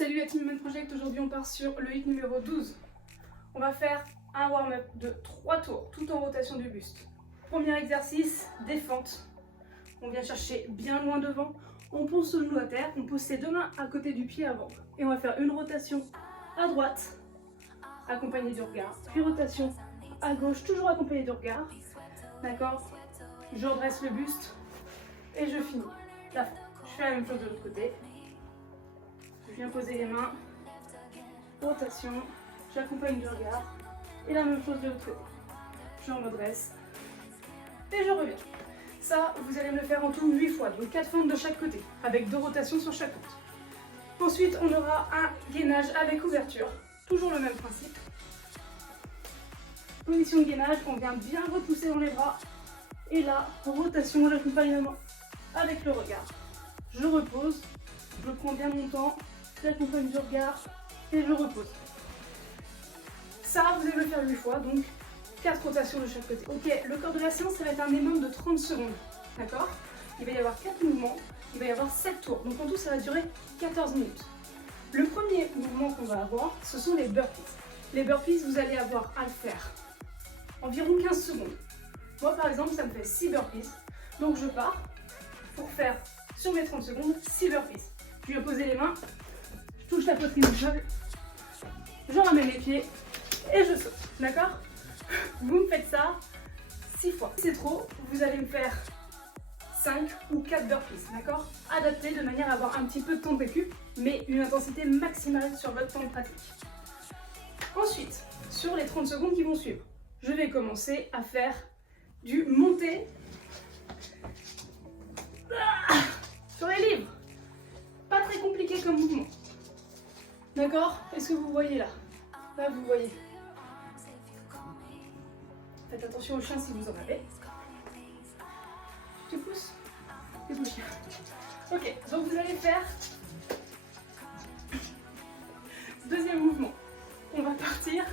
Salut la Team Human Project, aujourd'hui on part sur le hit numéro 12. On va faire un warm-up de 3 tours, tout en rotation du buste. Premier exercice, défente. On vient chercher bien loin devant, on pose le genou à terre, on pose ses deux mains à côté du pied avant. Et on va faire une rotation à droite, accompagnée du regard, puis rotation à gauche, toujours accompagnée du regard. D'accord? Je redresse le buste et je finis la fin. Je fais la même chose de l'autre côté. Je viens poser les mains, rotation, j'accompagne du regard, et la même chose de l'autre côté. Je redresse, et je reviens. Ça, vous allez me le faire en tout 8 fois, donc 4 fentes de chaque côté, avec 2 rotations sur chaque fente. Ensuite, on aura un gainage avec ouverture, toujours le même principe. Position de gainage, on vient bien repousser dans les bras, et là, rotation, j'accompagne la main avec le regard. Je repose, je prends bien mon temps, j'accompagne du regard et je repose. Ça, vous allez le faire 8 fois, donc 4 rotations de chaque côté. Ok, le corps de la séance, ça va être un minimum de 30 secondes. D'accord? Il va y avoir 4 mouvements, il va y avoir 7 tours. Donc en tout, ça va durer 14 minutes. Le premier mouvement qu'on va avoir, ce sont les burpees. Les burpees, vous allez avoir à le faire environ 15 secondes. Moi, par exemple, ça me fait 6 burpees. Donc je pars pour faire, sur mes 30 secondes, 6 burpees. Je vais poser les mains, je touche la poitrine au sol, je ramène les pieds et je saute. D'accord? Vous me faites ça 6 fois. Si c'est trop, vous allez me faire 5 ou 4 burpees. D'accord? Adapté de manière à avoir un petit peu de temps de récup, mais une intensité maximale sur votre temps de pratique. Ensuite, sur les 30 secondes qui vont suivre, je vais commencer à faire du monté sur les livres. Pas très compliqué comme mouvement. D'accord? Est-ce que vous voyez là? Là, vous voyez. Faites attention au chien si vous en avez. Tu pousses? Tu pousses. Ok, donc vous allez faire deuxième mouvement. On va partir.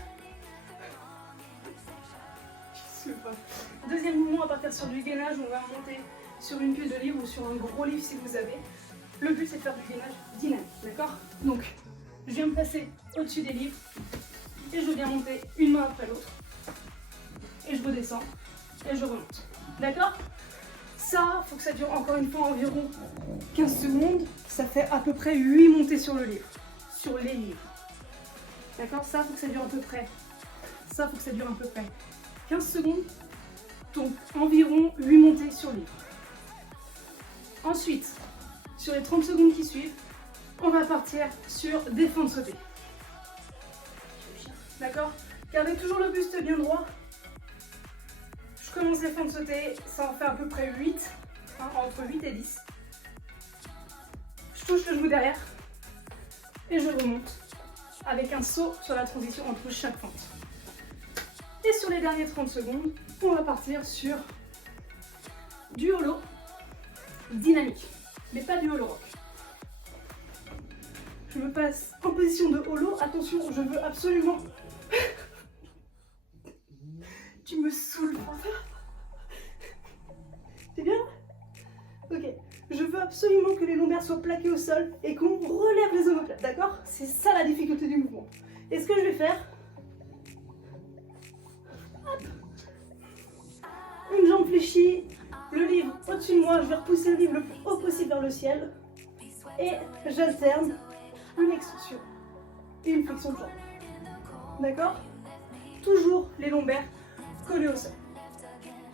Deuxième mouvement, on va partir sur du gainage. On va monter sur une queue de livre ou sur un gros livre si vous avez. Le but c'est de faire du gainage dynamique, d'accord? Donc, je viens me placer au-dessus des livres et je viens monter une main après l'autre. Et je redescends et je remonte. D'accord? Ça, il faut que ça dure encore une fois environ 15 secondes. Ça fait à peu près 8 montées sur le livre. Sur les livres. D'accord? Ça, il faut que ça dure à peu près. Ça, il faut que ça dure à peu près 15 secondes. Donc, environ 8 montées sur livre. Ensuite, sur les 30 secondes qui suivent, on va partir sur des fentes sautées. D'accord? Gardez toujours le buste bien droit. Je commence les fentes sautées, ça en fait à peu près 8, entre 8 et 10. Je touche le genou derrière et je remonte avec un saut sur la transition entre chaque fente. Et sur les dernières 30 secondes, on va partir sur du holo dynamique, mais pas du holo rock. Je me passe en position de holo. Attention, je veux absolument... Tu me saoules. T'es bien? Ok. Je veux absolument que les lombaires soient plaqués au sol et qu'on relève les omoplates, d'accord? C'est ça la difficulté du mouvement. Et ce que je vais faire... Hop. Une jambe fléchie, le livre au-dessus de moi, je vais repousser le livre le plus haut possible vers le ciel. Et j'alterne une extension et une flexion de jambe. D'accord? Toujours les lombaires collés au sol.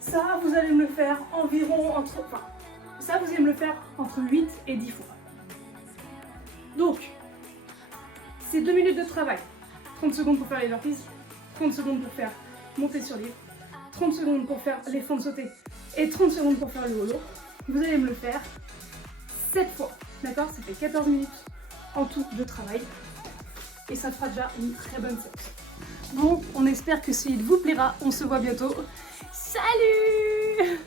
Ça, vous allez me le faire environ entre... Enfin, ça, vous allez me le faire entre 8 et 10 fois. Donc, c'est 2 minutes de travail. 30 secondes pour faire les burpees, 30 secondes pour faire monter sur livre, 30 secondes pour faire les fentes sautées et 30 secondes pour faire le holo. Vous allez me le faire 7 fois. D'accord? Ça fait 14 minutes en tout de travail. Et ça fera déjà une très bonne séance. Bon, on espère que s'il vous plaira, on se voit bientôt. Salut!